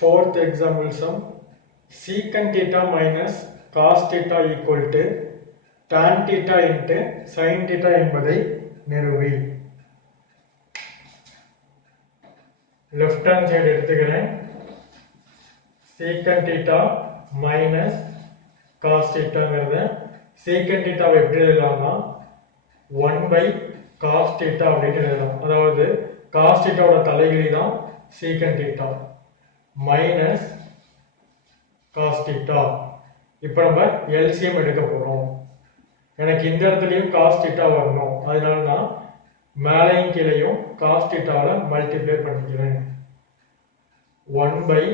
Fourth example sum, secant theta minus cos theta equal to tan theta into sin theta என்பதை நிறுவி. left hand side எடுத்துக்கிறேன். secant theta minus cos thetaங்கிறத secant theta எப்படி எழுதலாம்னா 1 by cos theta அப்படின்னு எழுதலாம். அதாவது cos theta ஓட தலைகீழி தான் secant theta minus cos theta. இப்போ நம்ம LCM எடுக்க போறோம். எனக்கு இந்த இடத்துலயும் cos theta வரணும். அதனால நான் மேலையும் கீழையும் cos thetaல மல்டிப்ளை பண்ணிக்கிறேன். 1 by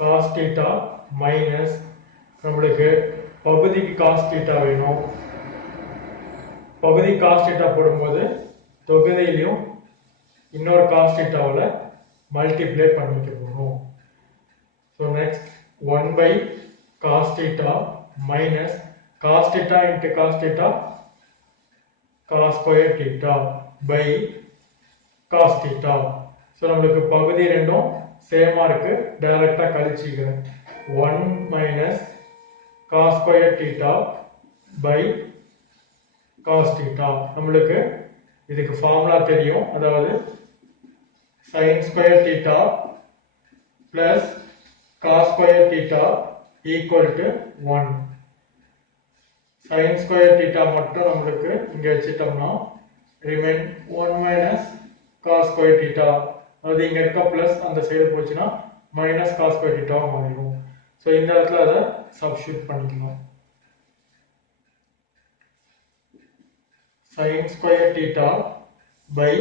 cos theta minus நம்மளுக்கு பகுதிக்கு cos theta வேணும். பகுதி cos theta போடும்போது தொகுதியிலையும் இன்னொரு cos thetaவால மல்டிப்ளை பண்ணிக்க போறோம். So next 1 by cos theta minus cos theta into cos theta cos square theta by cos theta. So நம்மளுக்கு பகுதி ரெண்டும் சேமா இருக்கு. டைரக்டா கழிச்சிக்கிறேன். 1 minus cos square theta by cos theta. நம்மளுக்கு இதுக்கு ஃபார்முலா தெரியும். அதாவது sin square theta plus cos square theta equal to 1. sin square theta மட்டும் நம்மளுக்கு இங்க வச்சிட்டோம்னா remain 1 minus cos square theta. அது இங்க இருக்க plus அந்த சைடு போச்சுனா minus cos square theta மாறிடும். சோ இந்த இடத்துல அத சப்ஸ்டிட்யூட் பண்ணிக்கலாம். sin square theta by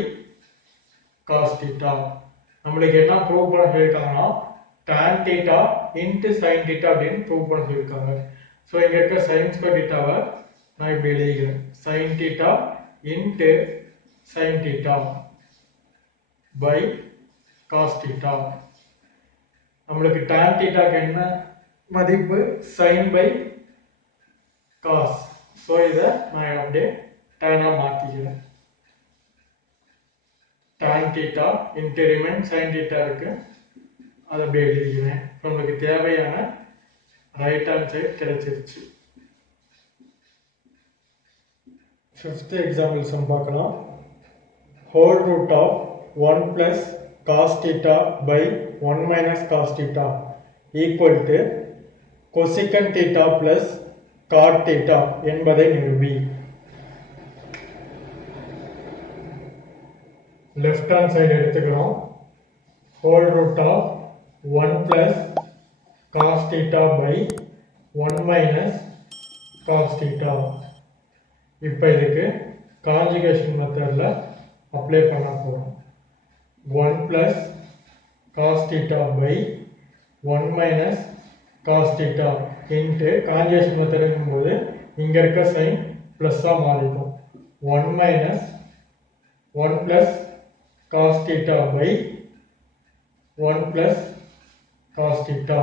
cos theta. நம்மளுக்கு என்ன ப்ரூவ் பண்ண சொல்லிருக்காங்கன்னா tan theta into sin theta அப்படின்னு ப்ரூவ் பண்ண சொல்லிருக்காங்க. சோ இங்க இருக்க sin square theta-வை நான் இப்படி எழுதிக்கிறேன். sin theta into sin theta by cos theta. நம்மளுக்கு tan theta-க்கு என்ன மதிப்பு? sin by cos. சோ இத நான் அப்படியே tan-ஆ மாத்திக்கிறேன். tan theta into remain sin theta இருக்கு. அதை அப்படியே எழுதிக்கிறேன். நம்மளுக்கு தேவையான ரைட் ஹேண்ட் சைடு கிடைச்சிருச்சு. ஃபிஃப்த் எக்ஸாம்பிள் சம் பார்க்கலாம். Whole root of 1 plus cos theta by 1 minus cos theta equal to cosecant theta plus cot theta என்பதை நிரூபி. லெஃப்ட் ஹேண்ட் சைடு எடுத்துக்கிறோம். Whole root of 1 plus cos theta by 1 minus cos theta. இப்போ இதுக்கு conjugation மெத்தட்ல apply பண்ண போறோம். 1 plus cos theta by 1 minus cos theta into conjugation மெத்தட்ங்கும் போது இங்க இருக்க சைன் பிளஸ்ஸா மாறிடும். 1 minus 1 plus cos theta by 1 plus cos theta.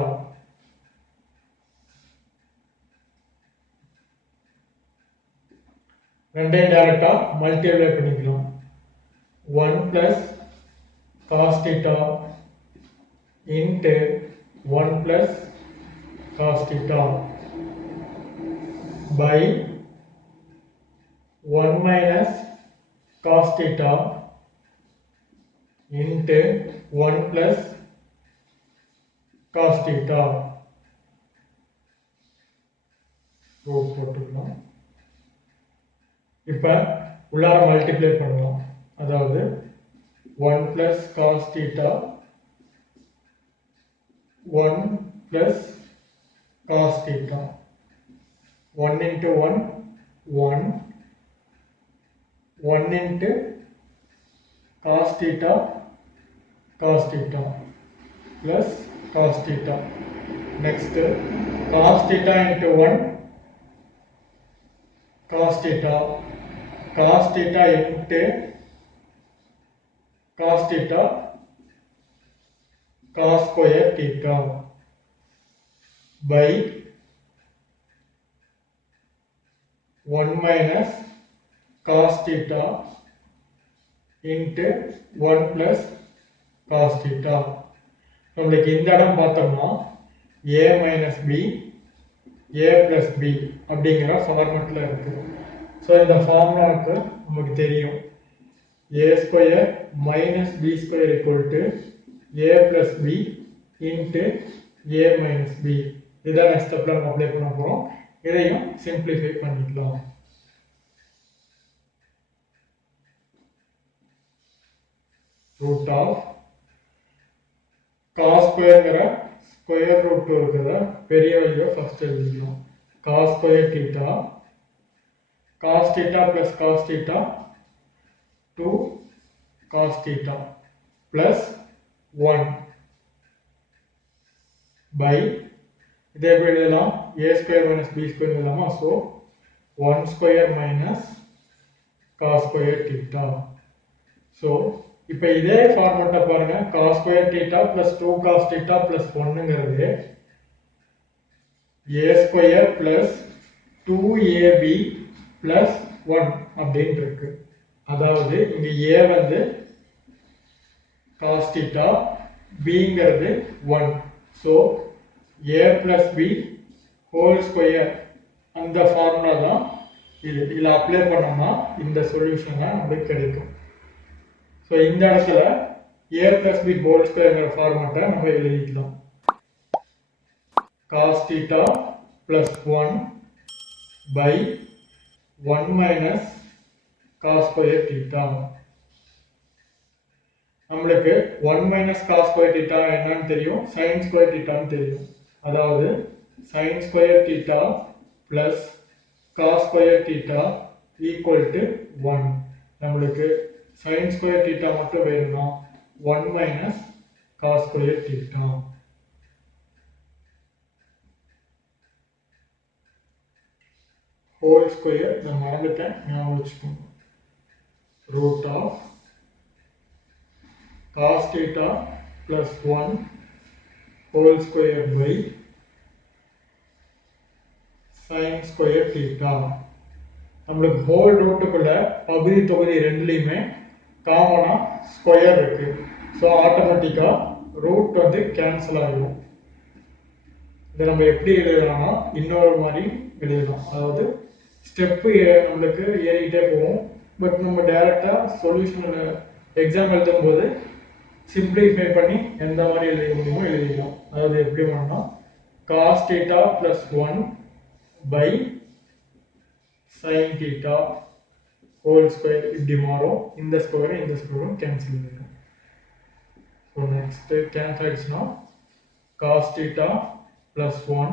ரெண்டையும் டைரக்டா மல்டிப்ளை பண்ணிக்கலாம். 1 plus cos theta into 1 plus cos theta by 1 minus cos theta into 1 plus cos theta. Root போட்டுக்கலாம். இப்போ உள்ளார மல்டிப்ளை பண்ணலாம். அதாவது 1 plus cos theta 1 plus cos theta 1 into 1 1 1 into cos theta plus cos theta. Next cos theta into 1 cos theta into cos theta cos square theta by 1 minus cos theta into 1 plus cos theta. நம்மளுக்கு இந்த இடம் பார்த்தோம்னா a minus b a plus b அப்படிங்கிற ஃபார்மெட்டில் இருக்குது. So இந்த ஃபார்முலாவுக்கு நமக்கு தெரியும் a square minus b square equal to a plus b into a minus b. இதான் நெக்ஸ்ட் ஸ்டெப்பில் நம்ம அப்ளை பண்ண போகிறோம். இதையும் சிம்பிளிஃபை பண்ணிக்கலாம். ரூட் ஆஃப் cos ஸ்கொயர்ங்கிற ஸ்கொயர் ரூட் இருக்கிற பெரிய வேல்யூவை ஃபர்ஸ்ட் எழுதிக்கலாம். cos square theta cos theta plus cos theta 2 cos theta plus 1 by இதே எப்படி எழுதலாம் a square minus b square எழுதலாமா. So 1 square minus cos square theta. So இப்போ இதே ஃபார்மெட்டை பாருங்க cos square theta plus 2 cos theta plus 1ங்கிறது a square plus 2ab plus 1 அப்படின்னு இருக்கு. அதாவது இங்க a வந்து cos theta bங்கிறது 1. So a plus b whole square அந்த ஃபார்முலா தான் இது. இதில் அப்ளை பண்ணோம்னா இந்த சொல்யூஷன் தான் நமக்கு கிடைக்கும். ஸோ இந்த இடத்துல a plus b whole squareங்கிற ஃபார்மெட்டை நம்ம எழுதிக்கலாம். cos theta plus 1 by 1 minus cos square theta. நம்மளுக்கு 1 minus cos square theta என்னன்னு தெரியும், sin square theta தெரியும். அதாவது sin square theta plus cos square theta equal to 1. நம்மளுக்கு sin square theta மட்டும் வேணும்னா 1 minus cos square theta. whole square நான் மறந்துட்டேன், ஞாபகம் வச்சுக்கோங்க. root of cos theta plus 1 whole square by sin square theta. நம்மளுக்கு whole ரூட்டுக்குள்ள பகுதி தொகுதி ரெண்டுலையுமே காமனா ஸ்கொயர் இருக்கு. ஸோ ஆட்டோமேட்டிக்கா ரூட் வந்து கேன்சல் ஆகிடும். இதை நம்ம எப்படி எழுதலாம்னா இன்னொரு மாதிரி எழுதலாம். அதாவது ஸ்டெப்பு நம்மளுக்கு ஏறிக்கிட்டே போகும். பட் நம்ம டைரக்டா சொல்யூஷன் எக்ஸாம் எழுதும் போது சிம்பிளிஃபை பண்ணி எந்த மாதிரி எழுத முடியுமோ எழுதிக்கலாம். அதாவது எப்படி பண்ணோம்னா cos theta plus 1 by sin theta whole square இப்படி மாறும். இந்த ஸ்கொயரும் கேன்சல் ஆகிடும். ஸோ நெக்ஸ்ட் கேன்சல் ஆயிடுச்சுன்னா cos theta plus 1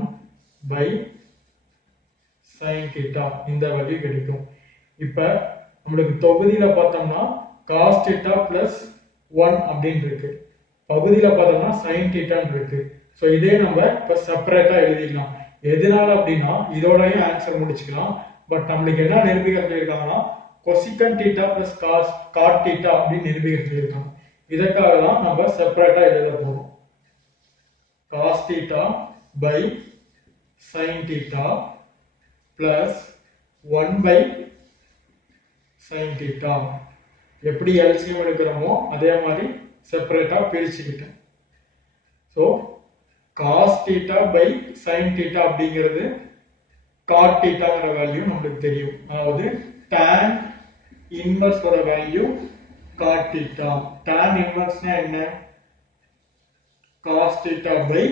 by sin theta இந்த வேல்யூ கிடைக்கும். இப்போ நம்மளுக்கு தொகுதியில பார்த்தோம்னா cos theta plus 1 அப்படின்னு இருக்கு. பகுதியில பார்த்தோம்னா sin theta இருக்கு. ஸோ இதே நம்ம இப்போ செப்பரேட்டா எழுதிக்கலாம். எதனால அப்படின்னா இதோடய ஆன்சர் முடிச்சுக்கலாம். பட் நம்மளுக்கு என்ன நிரூபிக்க சொல்லியிருக்காங்கன்னா கொசிகன் theta plus cot theta அப்படின்னு நிரூபிக்க சொல்லியிருக்காங்க. இதற்காக தான் நம்ம செப்பரேட்டா எழுத போறோம். cos theta by sin theta plus 1 by sin theta. எப்படி எல்சிஎம் எடுக்கிறோமோ அதே மாதிரி செப்பரேட்டா பிரிச்சுக்கிட்டேன். So cos theta by sin theta அப்படிங்கிறது cot thetaங்கிற வேல்யூ நம்மளுக்கு தெரியும். அதாவது tan இன்வர்ஸ் ஓட வேல்யூ cot theta. tan இன்வர்ஸ்னா என்ன? cos theta by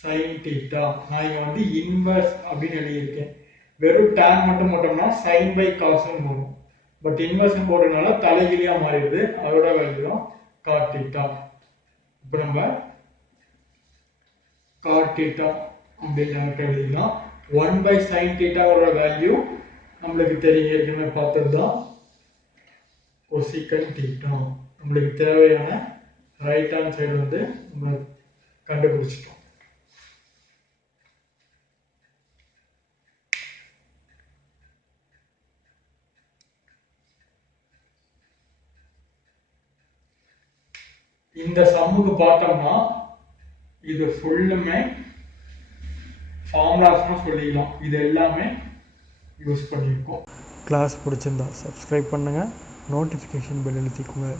sin theta. நான் இங்க வந்து இன்வர்ஸ் அப்படின்னு எழுதியிருக்கேன். வெறும் tan மட்டும் போட்டோம்னா sin by cos ன்னு வரும். பட் இன்வர்ஸ் போடுறதுனால தலைகீழியா மாறிடுது. அதோட வேல்யூ தான் cot theta. இப்போ நம்ம cot theta அப்படின்னு எழுதிக்கலாம். 1 by sin theta ஓட வேல்யூ நம்மளுக்கு தெரியும், ஏற்கனவே பார்த்தது தான் cosecant theta. நம்மளுக்கு தேவையான ரைட் ஹேண்ட் சைடு வந்து நம்ம கண்டுபிடிச்சிட்டோம். இந்த சம்முக்கு பார்த்தோம்னா இது ஃபுல்லுமே ஃபார்முலாஸ்னு சொல்லிக்கலாம். இது எல்லாமே யூஸ் பண்ணியிருக்கோம். கிளாஸ் பிடிச்சிருந்தா சப்ஸ்கிரைப் பண்ணுங்கள், நோட்டிஃபிகேஷன் பெல் அழுத்திக்கோங்க,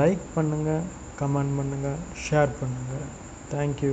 லைக் பண்ணுங்கள், கமெண்ட் பண்ணுங்கள், ஷேர் பண்ணுங்கள். தேங்க்யூ.